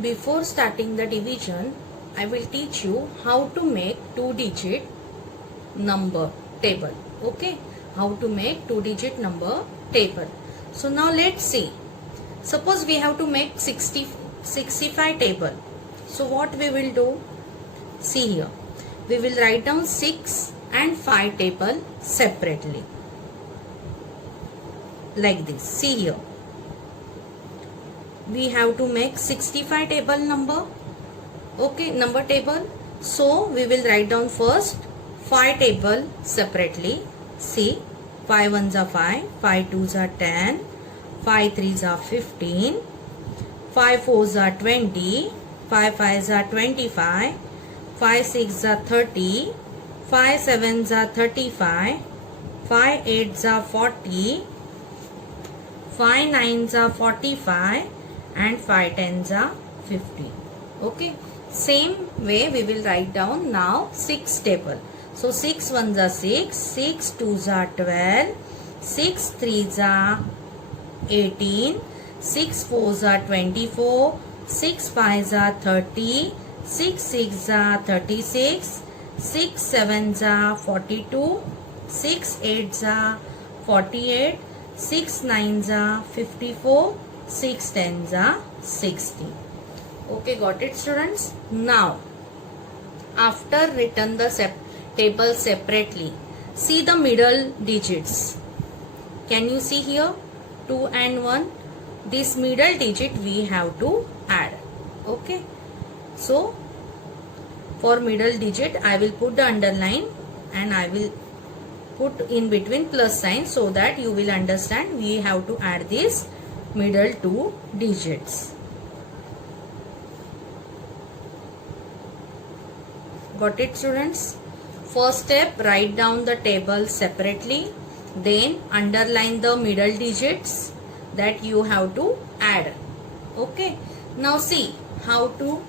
Before starting the division, I will teach you how to make two-digit number table. Okay, how to make two-digit number table. So now let's see. Suppose we have to make 65 table. So what we will do? See here. We will write down 6 and 5 table separately. Like this. See here. We have to make 65 table number. Okay, number table. So we will write down first 5 table separately. See, 5 ones are 5, 5 twos are 10, 5 threes are 15, 5 fours are 20, 5 fives are 25, 5 sixes are 30, 5 sevens are 35, 5 eights are 40, 5 nines are 45, and 5 tens are 50. Okay, same way we will write down now 6 table. So 6 ones are 6, 6 twos are 12, 6 threes are 18, 6 fours are 24, 6 fives are 30, 6 sixes are 36, 6 sevens are 42, 6 eights are 48, 6 nines are 54, 6 tens are 60. Okay, got it students? Now, after written the table separately, see the middle digits. Can you see here? 2 and 1. This middle digit we have to add. Okay. So, for middle digit, I will put the underline and I will put in between plus sign so that you will understand we have to add these middle two digits. Got it students? First step, write down the table separately. Then underline the middle digits that you have to add. Okay. Now see how to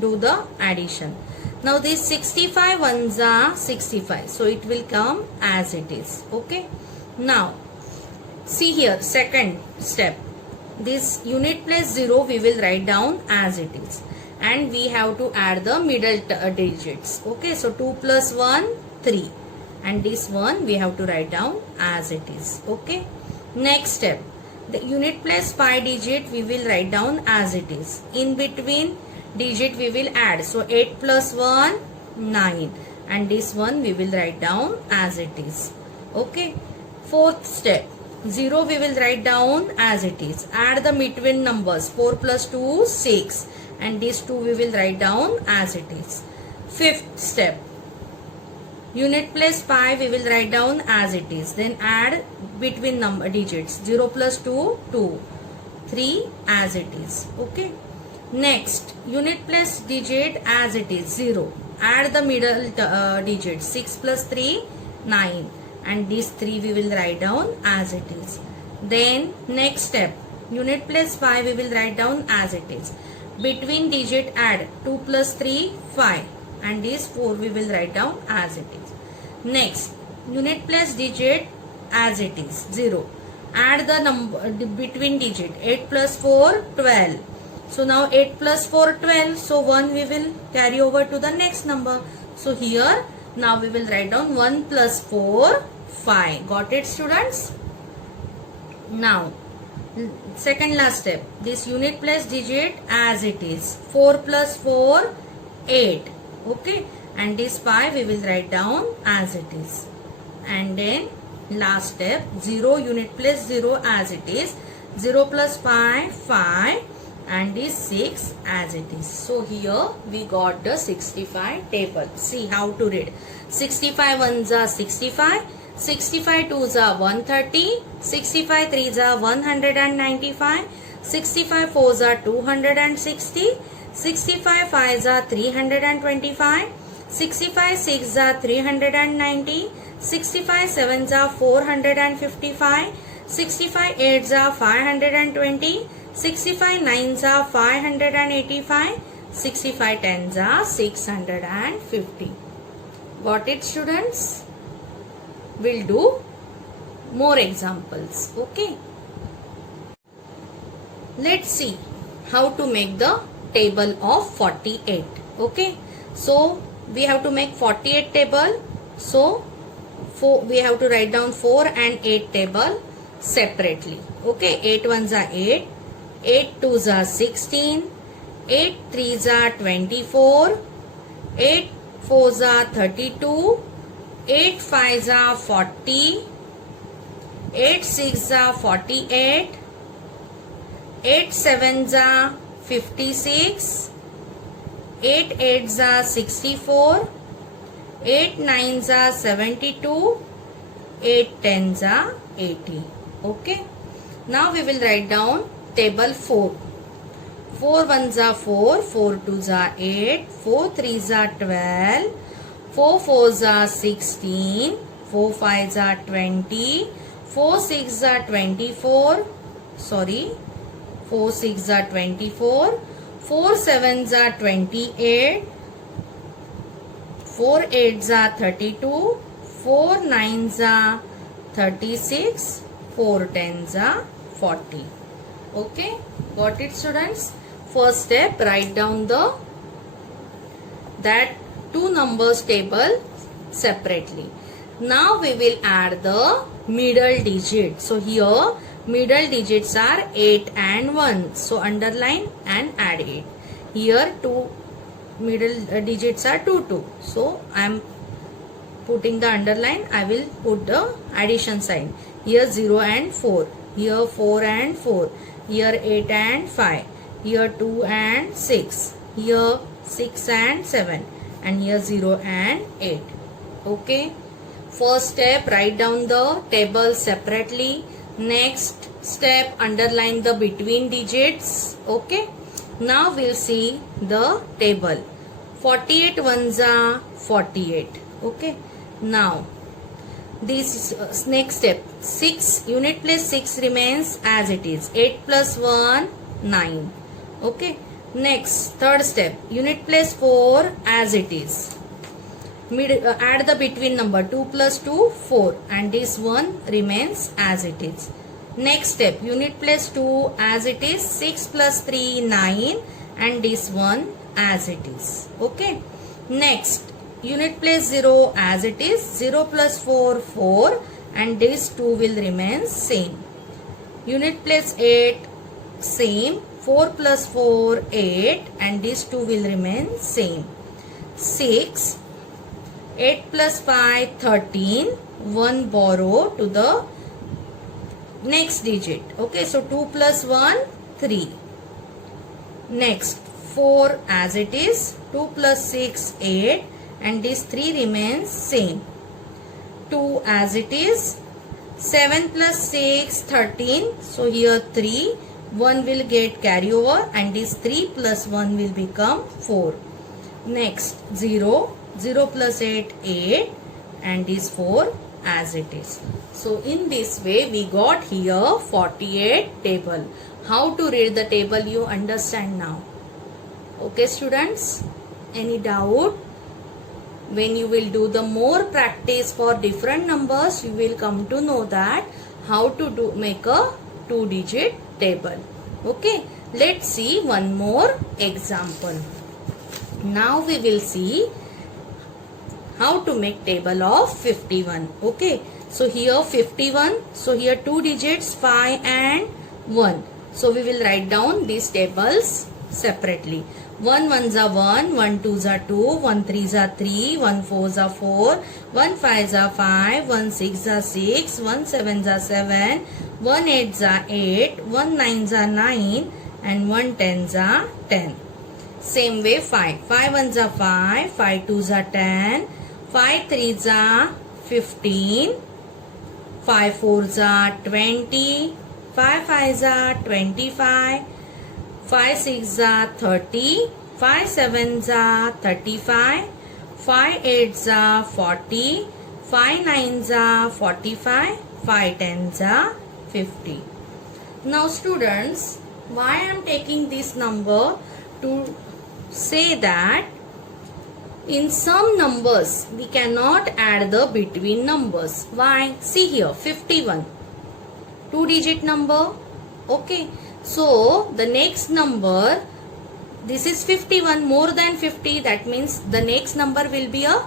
do the addition. Now this 65 ones are 65. So it will come as it is. Okay. Now see here, second step. This unit place 0 we will write down as it is. And we have to add the middle digits. Okay, so 2 plus 1, 3. And this one we have to write down as it is. Okay. Next step. The unit place 5 digit we will write down as it is. In between digit we will add. So 8 plus 1, 9. And this one we will write down as it is. Okay. Fourth step. 0 we will write down as it is. Add the between numbers. 4 plus 2, 6. And these 2 we will write down as it is. Fifth step. Unit place 5 we will write down as it is. Then add between number digits. 0 plus 2, 2. 3 as it is. Okay. Next. Unit place digit as it is. 0. Add the middle digits. 6 plus 3, 9. And these 3 we will write down as it is. Then next step. Unit place 5 we will write down as it is. Between digit add 2 plus 3, 5. And these 4 we will write down as it is. Next, unit place digit as it is, 0. Add the number between digit, 8 plus 4, 12. So now 8 plus 4, 12. So 1 we will carry over to the next number. So here, now we will write down 1 plus 4, 5. Got it students? Now, second last step. This unit place digit as it is. 4 plus 4, 8. Okay. And this 5 we will write down as it is. And then last step. 0 unit place 0 as it is. 0 plus 5, 5. And this 6 as it is. So here we got the 65 table. See how to read. 65 ones are 65. 65 twos are 130, 65 threes are 195, 65 fours are 260, 65 fives are 325, 65 sixes are 390, 65 sevens are 455, 65 eights are 520, 65 nines are 585, 65 tens are 650. Got it students? We'll do more examples. Okay. Let's see how to make the table of 48. Okay, so we have to make 48 table. So we have to write down 4 and 8 table separately. Okay, 8 ones are 8, 8 twos are 16, 8 threes are 24, 8 fours are 32, 8 fives are 40, 8 sixes are 48, 8 sevens are 56, 8 eights are 64, 8 nines are 72, 8 tens are 80. Okay. Now we will write down table 4. 4 ones are 4, 4 twos are 8, 4 threes are 12, 4 fours are 16, 4 fives are 20, 4 sixes are 24, 4 sixes are 24, 4 sevens are 28, 4 eights are 32, 4 nines are 36, 4 tens are 40. Okay, got it students? First step, write down that two numbers table separately. Now we will add the middle digit. So here middle digits are 8 and 1. So underline and add 8. Here two middle digits are 2, 2. So I am putting the underline. I will put the addition sign. Here 0 and 4. Here 4 and 4. Here 8 and 5. Here 2 and 6. Here 6 and 7. And here 0 and 8. Okay. First step, write down the table separately. Next step, underline the between digits. Okay. Now we'll see the table. 48 ones are 48. Okay. Now this next step, 6 unit place 6 remains as it is. 8 plus 1 9. Okay. Next third step, unit place 4 as it is. Add the between number 2 plus 2 4 and this one remains as it is. Next step, unit place 2 as it is. 6 plus 3 9 and this one as it is. Okay. Next, unit place 0 as it is. 0 plus 4 4 and this 2 will remain same. Unit place 8 same. 4 plus 4 8 and this 2 will remain same. 6 8 plus 5 13. 1 borrow to the next digit. Okay, so 2 plus 1 3. Next 4 as it is. 2 plus 6 8 and this 3 remains same. 2 as it is. 7 plus 6 13. So here 3. 1 will get carry over and this 3 plus 1 will become 4. Next 0. 0 plus 8 8 and this 4 as it is. So in this way we got here 48 table. How to read the table you understand now. Okay students, any doubt? When you will do the more practice for different numbers, you will come to know that how to make a 2-digit table. Okay, let's see one more example. Now we will see how to make table of 51. Okay, so here 51. So here 2 digits 5 and 1. So we will write down these tables separately. 1 ones are 1, 1 twos are 2, 1 threes are 3, 1 fours are 4, 1 fives are 5, 1 sixes are 6, 1 sevens are 7, 1 eights are 8, 1 nines are 9 and 1 tens are 10. Same way 5. 5 ones are 5, 5 twos are 10, 5 threes are 15, 5 fours are 20, 5 fives are 25, 5 sixes are 30, 5 sevens are 35, 5 eights are 40, 5 nines are 45, 5 tens are 50. Now students, why I am taking this number to say that in some numbers we cannot add the between numbers. Why? See here 51. 2-digit number. Okay. So the next number this is 51, more than 50, that means the next number will be a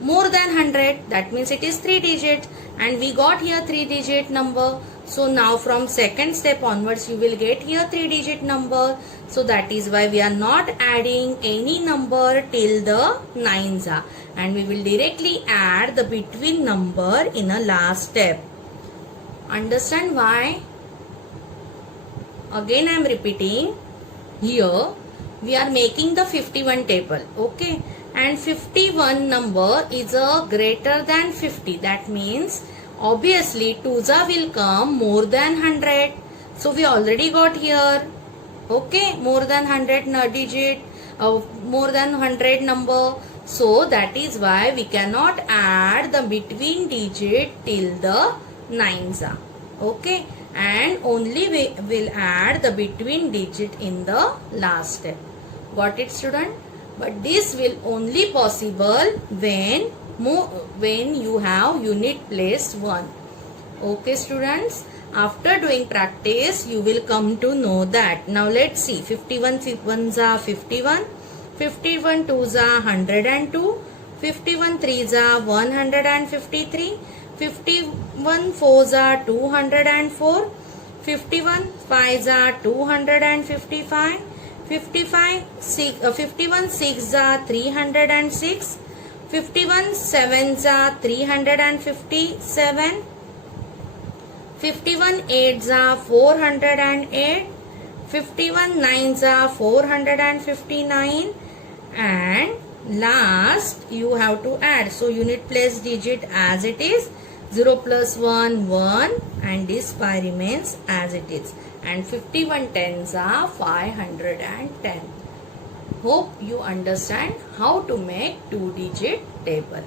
more than 100, that means it is 3 digit, and we got here 3 digit number. So now from second step onwards you will get here 3 digit number. So that is why we are not adding any number till the 9s are, and we will directly add the between number in a last step. Understand why? Again I am repeating. Here we are making the 51 table, okay, and 51 number is a greater than 50, that means obviously 2s will come more than 100. So we already got here, okay, more than 100 digit, more than 100 number. So that is why we cannot add the between digit till the 9s are, okay, and only we will add the between digit in the last step. Got it, student? But this will only possible when you have unit place 1. Okay, students, after doing practice you will come to know that. Now let's see. 51 1s are 51, 51 2s are 102, 51 3s are 153, 51 4s are 204, 51 5s are 255, 51 6s are 306, 51 7s are 357, 51 8s are 408, 51 9s are 459, and last you have to add. So unit place digit as it is, 0 plus 1 1, and this pi remains as it is, and 51 10s are 510. Hope you understand how to make 2 digit table.